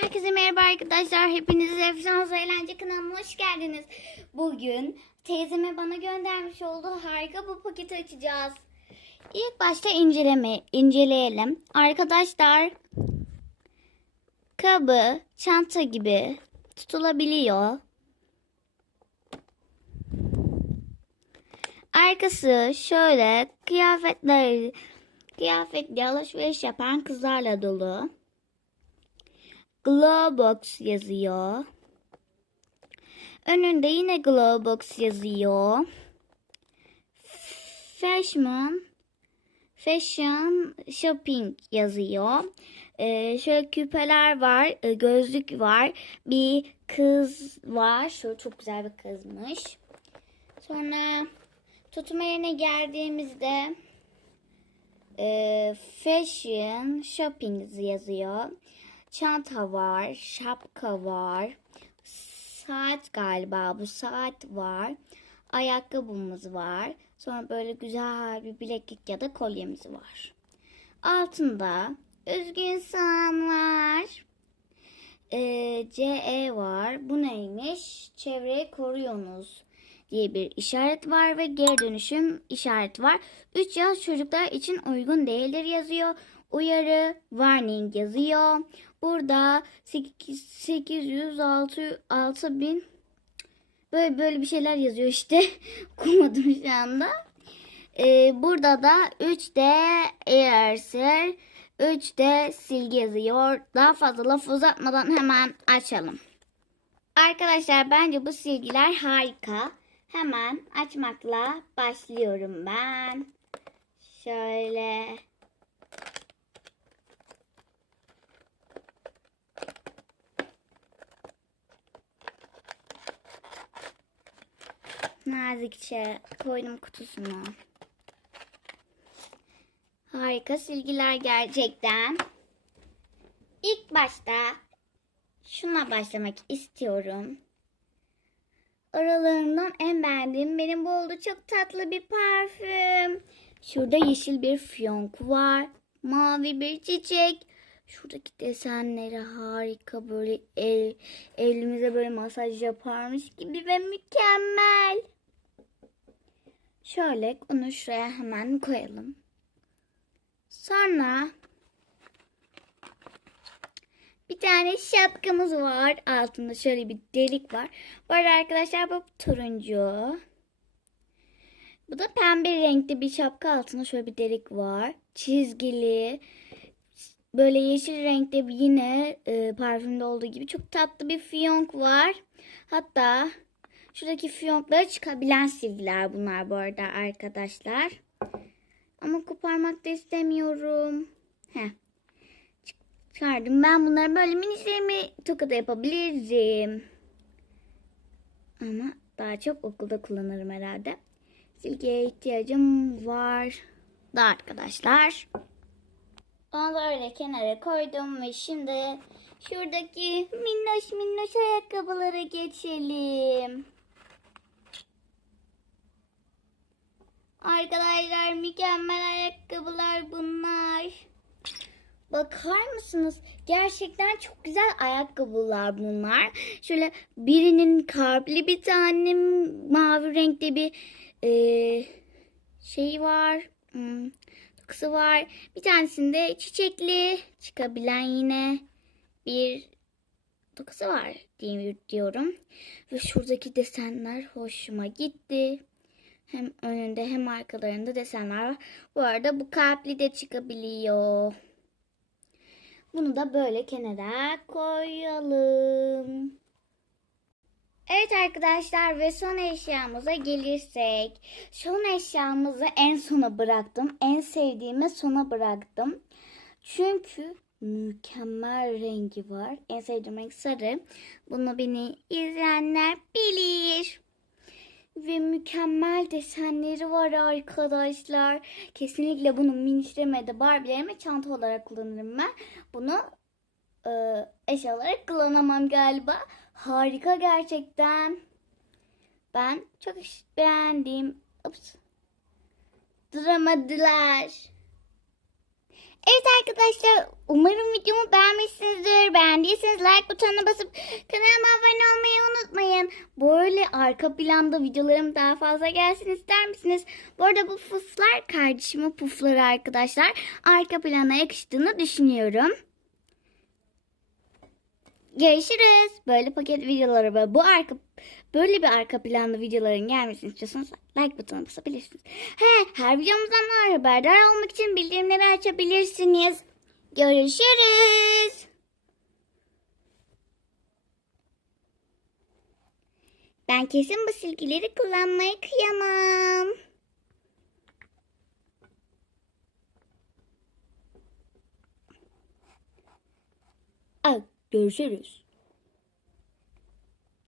Herkese merhaba arkadaşlar. Hepiniz Efsane Eğlence kanalıma hoş geldiniz. Bugün teyzeme bana göndermiş olduğu harika bu paketi açacağız. İlk başta inceleme, inceleyelim. Arkadaşlar kabı, çanta gibi tutulabiliyor. Arkası şöyle kıyafetler kıyafetle alışveriş yapan kızlarla dolu. Glowbox yazıyor. Önünde yine Glowbox yazıyor. Fashion Fashion Shopping yazıyor. Ee, şöyle küpeler var, e, gözlük var. Bir kız var. Şöyle çok güzel bir kızmış. Sonra tutma yerine geldiğimizde e, Fashion Shopping yazıyor. Çanta var, şapka var, saat galiba bu saat var, ayakkabımız var. Sonra böyle güzel bir bileklik ya da kolyemiz var. Altında üzgün soğan var. Ee, CE var. Bu neymiş? Çevreyi koruyorsunuz diye bir işaret var ve geri dönüşüm işareti var. 3 yaş çocuklar için uygun değildir yazıyor. Uyarı, warning yazıyor. Burada 800, 6, 6000 böyle böyle bir şeyler yazıyor işte. Okumadım şu anda. Ee, burada da 3D Airser, 3D silgi yazıyor. Daha fazla laf uzatmadan hemen açalım. Arkadaşlar bence bu silgiler harika. Hemen açmakla başlıyorum ben. Şöyle. Nazikçe koydum kutusuna. Harika silgiler gerçekten. İlk başta şuna başlamak istiyorum. Aralarından en beğendiğim benim bu oldu. Çok tatlı bir parfüm. Şurada yeşil bir fiyonk var. Mavi bir çiçek. Şuradaki desenleri harika böyle el, elimize böyle masaj yaparmış gibi ve mükemmel. Şöyle onu şuraya hemen koyalım. Sonra bir tane şapkamız var. Altında şöyle bir delik var. Bu arada arkadaşlar bu turuncu. Bu da pembe renkli bir şapka. Altında şöyle bir delik var. Çizgili. Böyle yeşil renkte yine e, parfümde olduğu gibi çok tatlı bir fiyonk var. Hatta şuradaki fiyonklara çıkabilen silgiler bunlar bu arada arkadaşlar. Ama koparmak da istemiyorum. Heh çıkardım. Ben bunları böyle miniklerimi tokada yapabilirim. Ama daha çok okulda kullanırım herhalde. Silgiye ihtiyacım var da arkadaşlar. Onu öyle kenara koydum ve şimdi şuradaki minnoş minnoş ayakkabılara geçelim. Arkadaşlar mükemmel ayakkabılar bunlar. Bakar mısınız? Gerçekten çok güzel ayakkabılar bunlar. Şöyle birinin kalpli bir tane mavi renkte bir e, şey var. Hmm, takısı var. Bir tanesinde çiçekli çıkabilen yine bir takısı var diyorum. Ve şuradaki desenler hoşuma gitti. Hem önünde hem arkalarında desenler var. Bu arada bu kalpli de çıkabiliyor. Bunu da böyle kenara koyalım. Evet arkadaşlar ve son eşyamıza gelirsek. Son eşyamızı en sona bıraktım. En sevdiğimi sona bıraktım. Çünkü mükemmel rengi var. En sevdiğim renk sarı. Bunu beni izleyenler bilir. Ve mükemmel desenleri var arkadaşlar. Kesinlikle bunu minişlerime de Barbie'lerime çanta olarak kullanırım ben. Bunu e, eşya olarak kullanamam galiba. Harika gerçekten. Ben çok beğendim. Ups. Duramadılar. Evet arkadaşlar umarım videomu beğenmişsinizdir. Beğendiyseniz like butonuna basıp kanalıma abone olmayı unutmayın. Böyle arka planda videolarım daha fazla gelsin ister misiniz? Bu arada bu puflar kardeşimin pufları arkadaşlar. Arka plana yakıştığını düşünüyorum. Görüşürüz. Böyle paket videoları ve bu arka böyle bir arka planlı videoların gelmesini istiyorsanız like butonuna basabilirsiniz. He, her videomuzdan da haberdar olmak için bildirimleri açabilirsiniz. Görüşürüz. Ben kesin bu silgileri kullanmaya kıyamam. Görüşürüz.